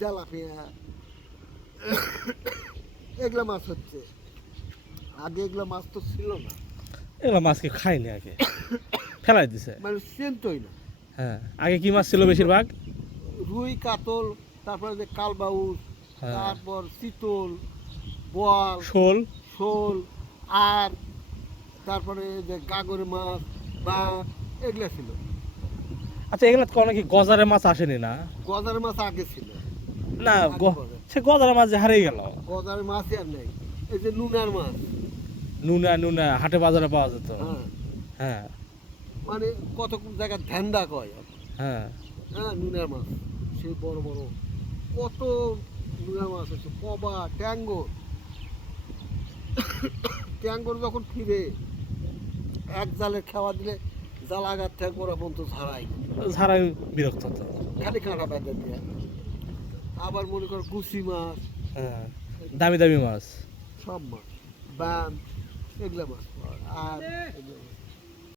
Tilapia এগুলা মাছ হচ্ছে। আগে এগুলা মাছ তো ছিল না, এগুলো মাছকে খায়নি আগে, ফেলাই দিছে। মানে চিনতই না। হ্যাঁ, আগে কি মাছ ছিল বেশিরভাগ? রুই, কাতল, তারপরে যে কালবাউস, হ্যাঁ, তারপর চিতল, বোয়াল, শোল। শোল, আর তারপরে যে গাগর মাছ বা এগুলা ছিল। আচ্ছা, এগুলো তো অনেক গজারের মাছ আসেনি না? গজার মাছ আগে ছিল, না, আগে পরে। সে গজারের মাছ যে হারিয়ে গেল। গজার মাছই আর নেই। এই যে নুনার মাছ, নুনা নুনা হাটে বাজারে পাওয়া যেত। হ্যাঁ, হ্যাঁ, মানে কত জায়গায় ধ্যান্দা কয়, হ্যাঁ। হ্যাঁ, নুনার মাছ সেই বড় বড় কত নুনার মাছ আছে, কবা, ট্যাঙ্গর। ট্যাঙ্গর যখন ফিরে এক জালে খাওয়া দিলে জাল আগার থেকে ওরা পর্যন্ত ঝাড়াই, ঝাড়াই বিরক্ত তো। খালি কাঁটা বেঁধে দিয়ে। আবার মনে কর গুছি মাছ, হ্যাঁ, দামি দামি মাছ। সব মাছ, ব্যাম, এগুলো মাছ পাওয়া যায়। আর এগুলো মাছ।